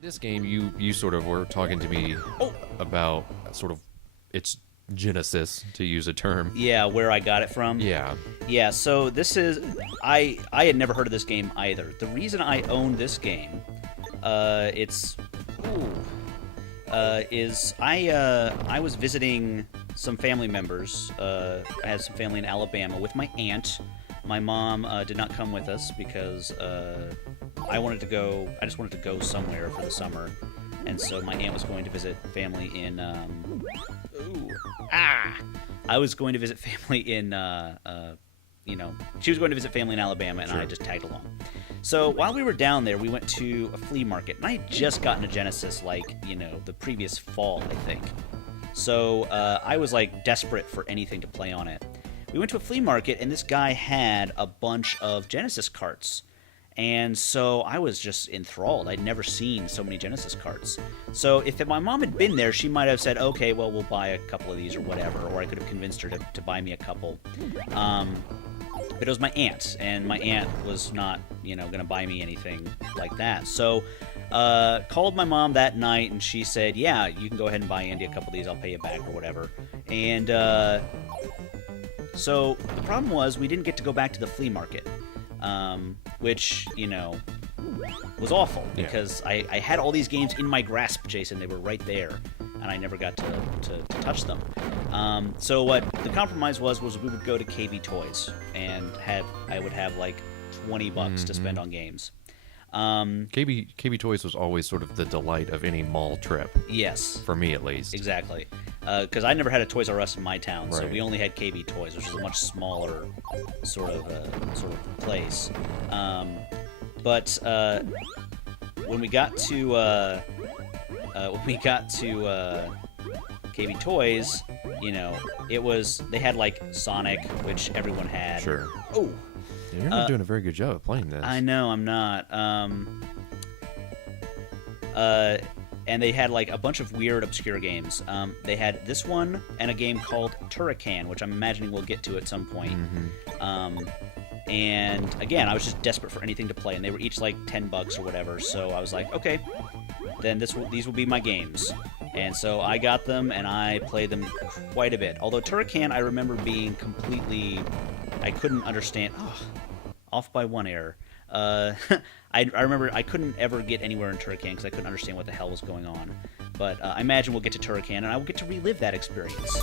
This game, you sort of were talking to me about sort of its genesis, to use a term. Yeah, where I got it from. Yeah. Yeah, so this is... I had never heard of this game either. The reason I own this game, is I was visiting some family members. I had some family in Alabama with my aunt. My mom did not come with us because I just wanted to go somewhere for the summer. And so my aunt was going to visit family in... I was going to visit family in... she was going to visit family in Alabama, and Sure. I just tagged along. So while we were down there, we went to a flea market. And I had just gotten a Genesis, the previous fall, I think. So I was, desperate for anything to play on it. We went to a flea market, and this guy had a bunch of Genesis carts. And so I was just enthralled. I'd never seen so many Genesis carts. So if my mom had been there, she might have said, okay, well, we'll buy a couple of these or whatever. Or I could have convinced her to buy me a couple. But it was my aunt, and my aunt was not, going to buy me anything like that. So called my mom that night, and she said, yeah, you can go ahead and buy Andy a couple of these. I'll pay you back or whatever. And so the problem was we didn't get to go back to the flea market. Which, was awful because I had all these games in my grasp, Jason. They were right there, and I never got to touch them. So what the compromise was we would go to KB Toys, and I would have like $20 to spend on games. KB Toys was always sort of the delight of any mall trip. Yes. For me, at least. Exactly. Because I never had a Toys R Us in my town, so Right. we only had KB Toys, which is a much smaller sort of place. But when we got to KB Toys, they had like Sonic, which everyone had. Sure. Oh. Yeah, you're not doing a very good job of playing this. I know, I'm not. And they had like a bunch of weird, obscure games. They had this one and a game called Turrican, which I'm imagining we'll get to at some point. And again, I was just desperate for anything to play, and they were each like $10 or whatever. So I was like, okay, then these will be my games. And so I got them, and I played them quite a bit. Although Turrican, I remember being completely... I couldn't understand... off by one error. I remember I couldn't ever get anywhere in Turrican because I couldn't understand what the hell was going on. But I imagine we'll get to Turrican, and I will get to relive that experience.